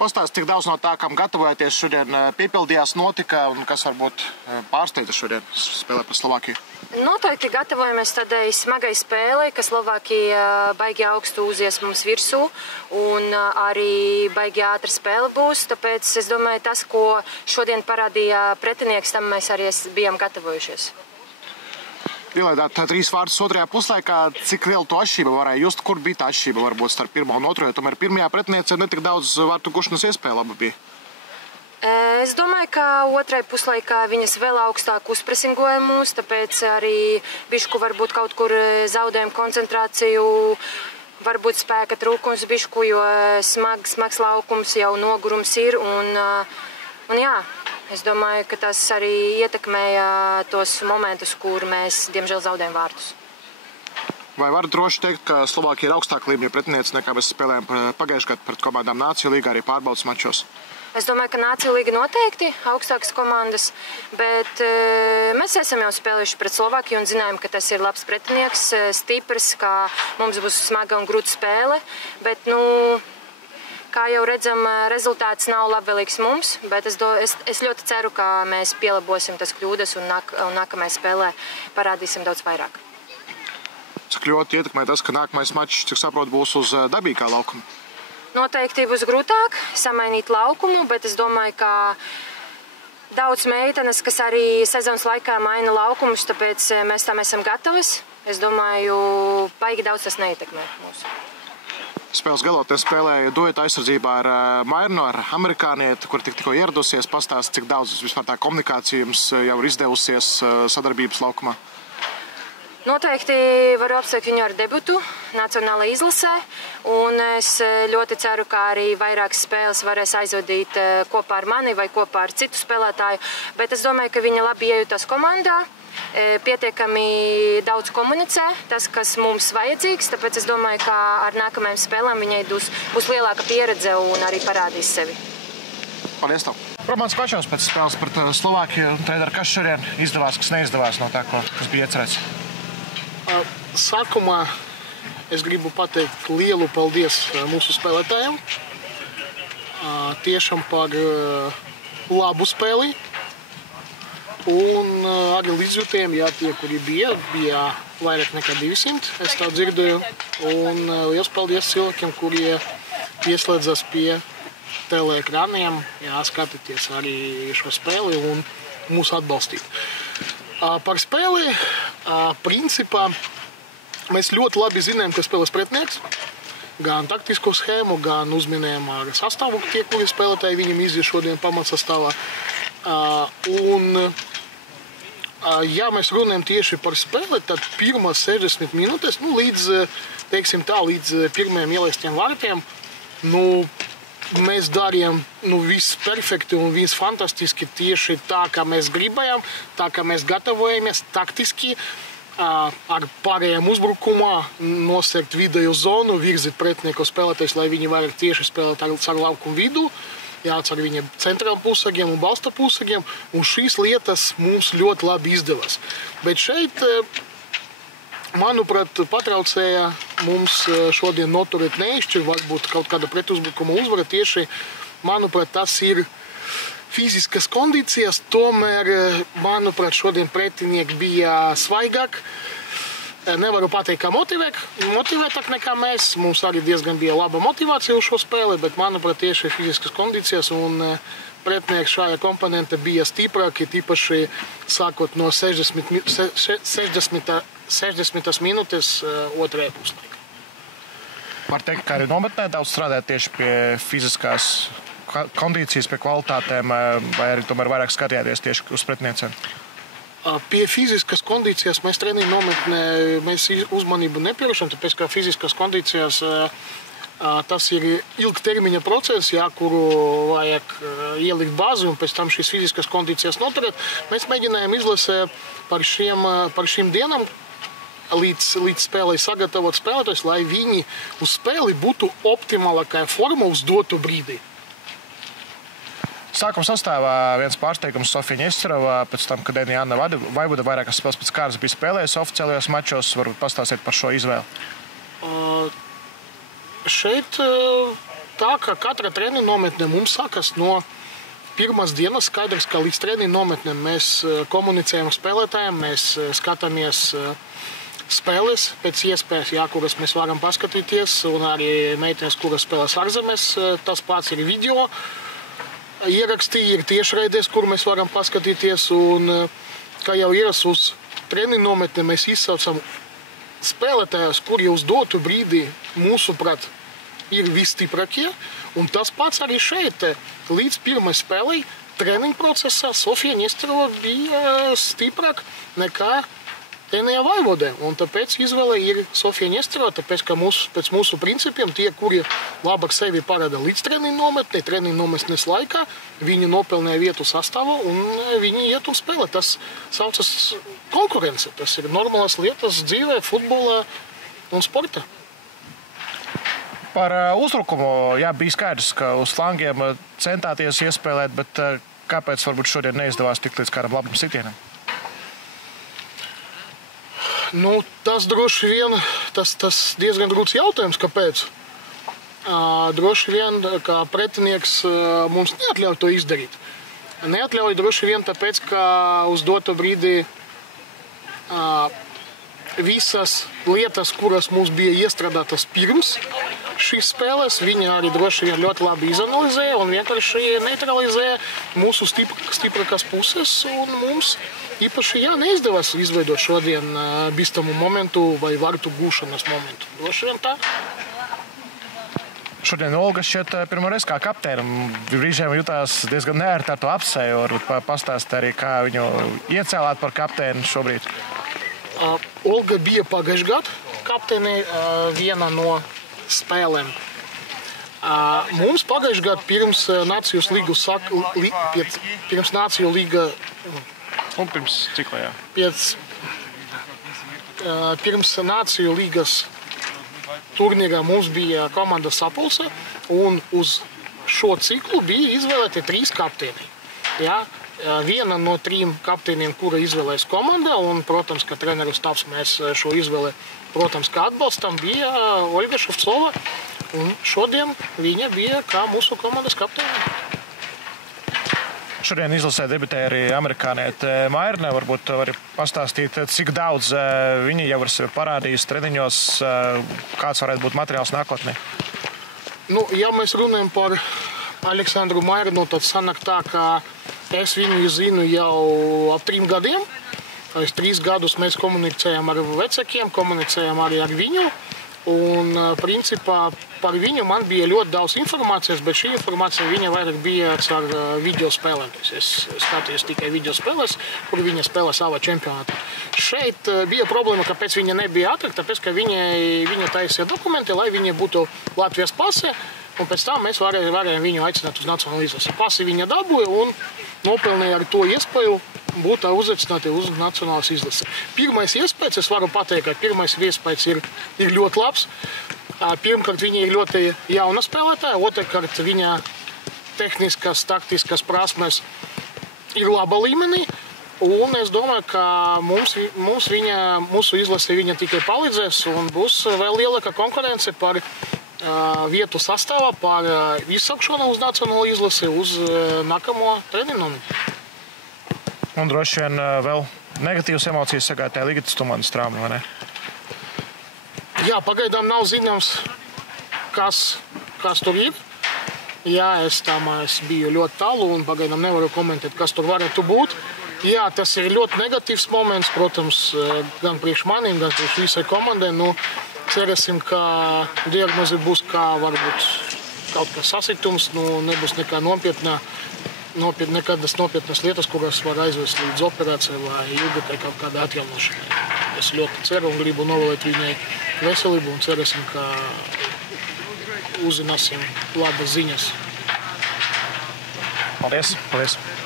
Pastāst, cik daudz no tā, kam gatavojaties šodien, piepildījās, notika un kas varbūt pārsteidza šodien spēlē par Slovākiju? Noteikti gatavojamies tādai smagai spēlei, ka Slovākija baigi augstu uzies mums virsū un arī baigi ātra spēle būs. Tāpēc es domāju, tas, ko šodien parādīja pretinieks, tam mēs arī bijām gatavojušies. Ielaidāt 3 vārtus otrajā puslaikā, cik lielu to atšķirību varēja just, kur bija tā atšķirība varbūt starp pirmo un otro, jo tomēr pirmajā pretiniecē netik daudz vārtu gušanas iespēja laba bija? Es domāju, ka otrajā puslaikā viņas vēl augstāk uzpresingoja mūs, tāpēc arī bišku varbūt kaut kur zaudējam koncentrāciju, varbūt spēka trūkums bišku, jo smags laukums jau nogurums ir un jā. Es domāju, ka tas arī ietekmēja tos momentus, kur mēs, diemžēl, zaudējam vārtus. Vai var droši teikt, ka Slovākija ir augstāka līmeņa pretiniece nekā mēs spēlējām pagājušajā gadā pret komandām Nāciju līgā arī pārbaudas mačos? Es domāju, ka Nāciju līga noteikti augstākas komandas, bet mēs esam jau spēlējuši pret Slovākiju un zinājām, ka tas ir labs pretinieks, stiprs, ka mums būs smaga un grūta spēle, bet, kā jau redzam, rezultāts nav labvēlīgs mums, bet es ļoti ceru, ka mēs pielabosim tas kļūdas un nākamajā spēlē parādīsim daudz vairāk. Cik ļoti ietekmē tas, ka nākamais mačs, cik saprotu, būs uz dabīgā laukuma? Noteikti būs grūtāk samainīt laukumu, bet es domāju, ka daudz meitenes, kas arī sezonas laikā maina laukumus, tāpēc mēs tam esam gatavas. Es domāju, baigi daudz tas neietekmē mūsu. Spēles galotnē spēlēja dueta aizsardzībā ar Mairnu, ar amerikānieti, kur tikko ieradusies. Pastāst, cik daudz vispār tā komunikācija jums jau ir izdevusies sadarbības laukumā? Noteikti varu apsveikt viņu ar debutu nacionālajā izlasē, un es ļoti ceru, ka arī vairākas spēles varēs aizvadīt kopā ar mani vai kopā ar citu spēlētāju, bet es domāju, ka viņa labi iejutās komandā. Pietiekami daudz komunicē, tas, kas mums vajadzīgs, tāpēc es domāju, ka ar nākamajām spēlēm viņai būs lielāka pieredze un arī parādīs sevi. Paldies tev! Romāns Kočovs pēc spēles pret Slovākiju. Treneri, kas šodien izdevās, kas neizdevās no tā, kas bija iecerēts? Sākumā es gribu pateikt lielu paldies mūsu spēlētājiem. Tiešām par labu spēli. Un arī līdzjūtējiem, tie, kuri bija vairāk nekā 200, es tā dzirdēju. Un liels paldies cilvēkiem, kuri pieslēdzas pie teleekrāniem, skatīties arī šo spēli un mūs atbalstīt. Par spēli, principā, mēs ļoti labi zinām, ka spēlēs pretinieks. Gan taktisko schēmu, gan uzminējām ar sastāvu, tie, kuri spēlētāji viņam izies šodien pamatsastāvā. Ja mēs runājam tieši par spēli, tad pirmās 60 minūtes, līdz pirmajiem ielaistiem vārtiem, mēs darījām viss perfekti un viss fantastiski tieši tā, kā mēs gribējām, tā, kā mēs gatavojamies taktiski, ar pārējiem uzbrukumā, nosegt vidēju zonu, virzīt pretinieku spēlētājus, lai viņi vairāk tieši spēlēt ar laukumu vidu. Ar viņiem centrāliem pusagiem un balsta pusagiem, un šīs lietas mums ļoti labi izdevās. Bet šeit, manuprāt, patraucēja mums šodien noturēt neizšķir, varbūt kaut kāda pretuzbrukuma uzvara tieši, manuprāt, tas ir fiziskas kondīcijas, tomēr, manuprāt, šodien pretinieki bija svaigāk. Nevaru pateikt, kā motivētāk nekā mēs. Mums arī diezgan bija laba motivācija uz šo spēli, bet, manuprāt, tieši fiziskas kondīcijas un pretinieki šajā komponente bija stiprāki, tīpaši sākot no 60 minūtes otrajā puslaikā. Var teikt, ka arī nometnē daudz strādāt tieši pie fiziskās kondīcijas, pie kvalitātēm, vai arī tomēr vairāk skatījāties tieši uz pretiniecēm? Pie fiziskas kondīcijas mēs treniņu nometnē uzmanību nepievēršam, tāpēc, ka fiziskas kondīcijas tas ir ilgtermiņa process, kuru vajag ielikt bāzi un pēc tam šīs fiziskas kondīcijas noturēt. Mēs mēģinājām izlasē par šīm dienām līdz spēlei sagatavot spēlētājus, lai viņi uz spēli būtu optimālākā forma uz dotu brīdi. Sākuma sastāvā viens pārsteigums Sofija Ņesterova, pēc tam, kad Enija Anna Vaivuda vairākas spēles pēc kārtas bija spēlējusi oficiālajos mačos. Varbūt pastāstīt par šo izvēli? Šeit tā, ka katra treniņa nometne mums sakas no pirmās dienas. Skaidrs, ka līdz treniņa nometnēm mēs komunicējam ar spēlētājiem, mēs skatāmies spēles pēc iespējas, kuras mēs varam paskatīties, un arī meitenes, kuras spēlēs ārzemēs, tas pats ir video ierakstī, ir tiešraides, kur mēs varam paskatīties, un kā jau ieras uz treniņa nometni, mēs izsaucam spēlētājus, kuri uz dotu brīdi mūsuprāt ir visstiprākie, un tas pats arī šeit. Līdz pirmai spēlei treniņa procesā Sofija Ņesterova bija stiprāka nekā Enija Vaivodē, un tāpēc izvēle ir Sofija Ņesterova, tāpēc, ka pēc mūsu principiem tie, kuri labāk sevi parāda līdz treniņa nometnes laikā, viņi nopelnīja vietu sastāvā un viņi iet un spēlē. Tas saucas konkurence, tas ir normālas lietas dzīvē, futbolā un sportā. Par uzbrukumu, bija skaidrs, ka uz flangiem centāties iespēlēt, bet kāpēc varbūt šodien neizdevās tikt līdz kādam labam sitienam? Tas droši vien, tas diezgan grūts jautājums, kāpēc. Droši vien, ka pretinieks mums neatļauj to izdarīt. Neatļauj droši vien tāpēc, ka uz doto brīdi visas lietas, kuras mums bija iestrādātas pirms šīs spēles, viņi arī droši vien ļoti labi izanalizēja un vienkārši neutralizēja mūsu stiprākās puses, un mums īpaši neizdevās izveidot šodien bīstamu momentu vai vārtu gūšanas momentu. Droši vien tā. Šodien Olga šķiet pirmoreiz kā kapteine. Brīžiem jutās diezgan neērti ar to apseju. Varbūt pastāstīt arī, kā viņu iecēlāt par kapteini šobrīd. Olga bija pagājušajā gadā kapteine viena no spēlēm. Mums pagājušajā gadā pirms Nāciju līga Un pirms cikla, pirms Nāciju līgas turnīrā mums bija komandas sapulce, un uz šo ciklu bija izvēlēti 3 kapteini. Viena no 3 kapteiniem, kura izvēlēs komanda, un, protams, ka treneru stāvs mēs šo izvēli, protams, kā atbalstam, bija Olga Ševcova, un šodien viņa bija kā mūsu komandas kapteine. Šodien izlasē debitēja arī amerikāniete Mairne. Varbūt vari pastāstīt, cik daudz viņa jau ir sevi parādījis treniņos, kāds varētu būt materiāls nākotnē? Ja mēs runājam par Aleksandru Mairnu, tad sanāk tā, ka es viņu zinu jau ap 3 gadiem. 3 gadus mēs komunicējam ar vecākiem, komunicējam arī ar viņu. Un, principā, par viņu man bija ļoti daudz informācijas, bet šī informācija viņa vairāk bija ar video spēlēm. Es skatījos tikai video spēles, kur viņa spēlē savā čempionātā. Šeit bija problēma, kāpēc viņa nebija atrasta, tāpēc, ka viņa taisīja dokumenti, lai viņa būtu Latvijas pase, un pēc tam mēs varējām viņu aicināt uz nacionālo izlasi. Pasi viņa dabūja un nopelnīja ar to iespēju būt uzaicināti uz nacionālas izlasi. Pirmais iespējas, es varu pateikt, ka pirmais iespējas ir ļoti labs. Pirmkārt, viņa ir ļoti jauna spēlētāja, otrkārt, viņa tehniskas, taktiskas prasmes ir laba līmenī, un es domāju, ka mūsu izlase viņa tikai palīdzēs, un būs vēl lielāka konkurence par vietu sastāvā, par izsaukšanu uz nacionālo izlasi uz nākamo treniņu. Un droši vien vēl negatīvas emocijas sagādā Ligitas Tumanas trauma, vai ne? Pagaidām nav zināms, kas tur ir. Es biju ļoti tālu un pagaidām nevaru komentēt, kas tur varētu būt. Tas ir ļoti negatīvs moments, protams, gan priekš maniem, gan priekš visai komandai. Cerēsim, ka diagnoze būs kā varbūt kaut kas sasitums, nebūs nekā nekādas nopietnas lietas, kuras var aizvest līdz operācijai vai ilgakai kaut kādā atjaunošanai. Es ļoti ceru un gribu novēlēt viņai veselību un cerēsim, ka uzzināsim labas ziņas. Paldies!